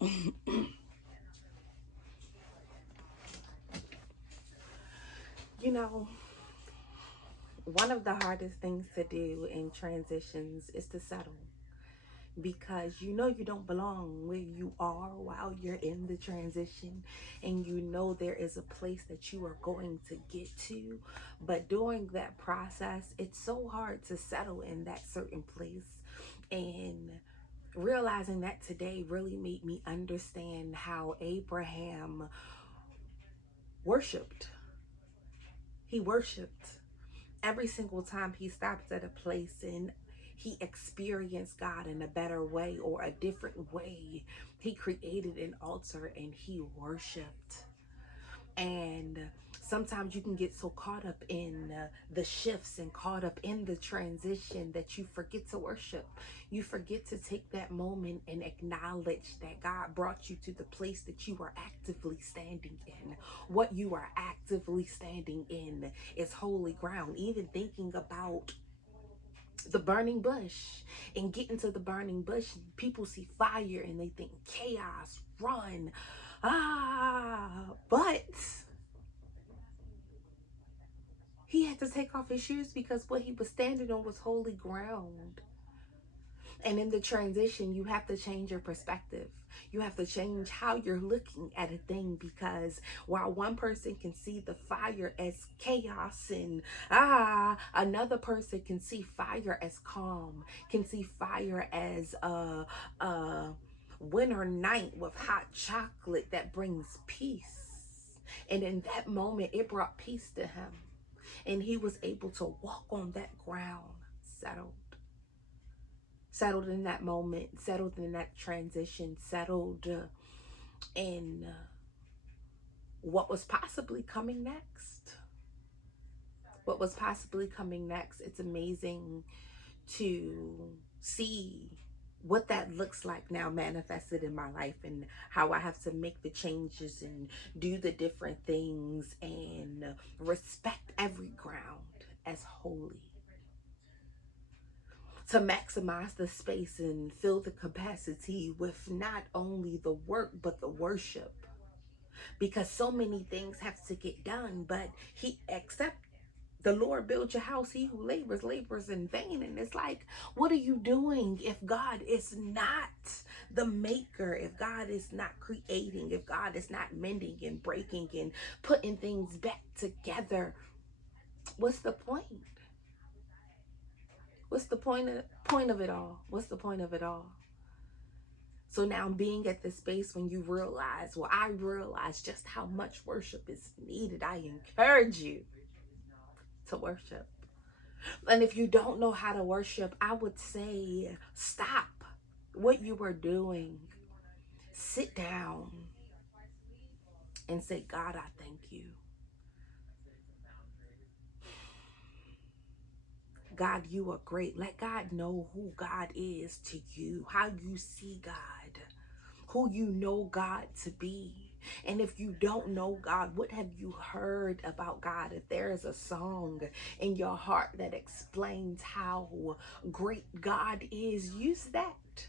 You know, one of the hardest things to do in transitions is to settle, because you know you don't belong where you are while you're in the transition, and you know there is a place that you are going to get to. But during that process, it's so hard to settle in that certain place. And realizing that today really made me understand how Abraham worshiped. He worshiped every single time he stopped at a place and he experienced God in a better way or a different way. He created an altar and he worshiped. And sometimes you can get so caught up in the shifts and caught up in the transition that you forget to worship. You forget to take that moment and acknowledge that God brought you to the place that you are actively standing in. What you are actively standing in is holy ground. Even thinking about the burning bush and getting to the burning bush, people see fire and they think chaos, run. But he had to take off his shoes because what he was standing on was holy ground. And in the transition, you have to change your perspective. You have to change how you're looking at a thing, because while one person can see the fire as chaos and another person can see fire as calm, can see fire as a winter night with hot chocolate that brings peace. And in that moment, it brought peace to him. And he was able to walk on that ground settled. Settled in that moment, settled in that transition, settled in what was possibly coming next. What was possibly coming next. It's amazing to see what that looks like now manifested in my life, and how I have to make the changes and do the different things and respect every ground as holy, to maximize the space and fill the capacity with not only the work but the worship, because so many things have to get done. But he except the Lord build your house, he who labors in vain. And it's like, what are you doing if God is not the maker, if God is not creating, if God is not mending and breaking and putting things back together? What's the point? What's the point of it all? What's the point of it all? So now being at this space when you realize, well, I realize just how much worship is needed. I encourage you to worship. And if you don't know how to worship, I would say stop what you are doing. Sit down and say, God, I thank you. God, you are great. Let God know who God is to you, how you see God, who you know God to be. And if you don't know God, what have you heard about God? If there is a song in your heart that explains how great God is, use that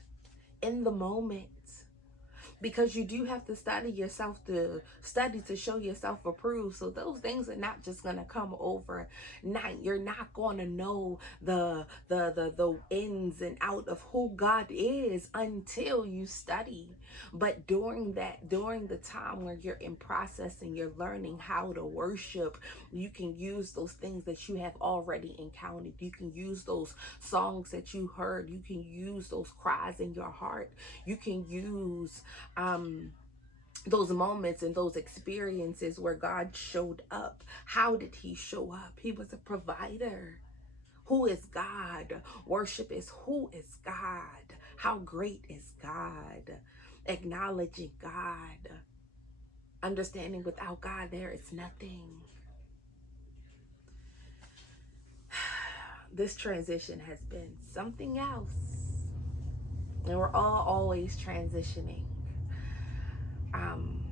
in the moment, because you do have to study yourself, to study to show yourself approved. So those things are not just gonna come overnight. You're not gonna know the ins and out of who God is until you study. But during the time where you're in process and you're learning how to worship, you can use those things that you have already encountered. You can use those songs that you heard. You can use those cries in your heart. You can use those moments and those experiences where God showed up. How did he show up? He was a provider. Who is God? Worship is, who is God? How great is God? Acknowledging God. Understanding without God there is nothing. This transition has been something else. And we're all always transitioning. Um,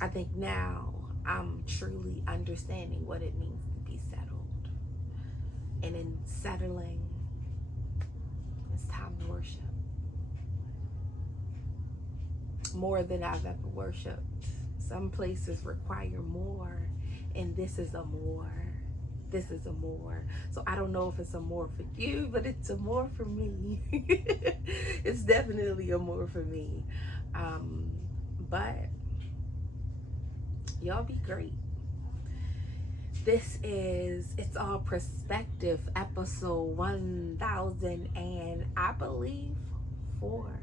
I think now I'm truly understanding what it means to be settled. And in settling, it's time to worship. more than I've ever worshiped. Some places require more, and this is a more. This is a more. So I don't know if it's a more for you, but it's a more for me. It's definitely a more for me. But y'all be great. This is It's All Perspective, episode 1000, and I believe 4.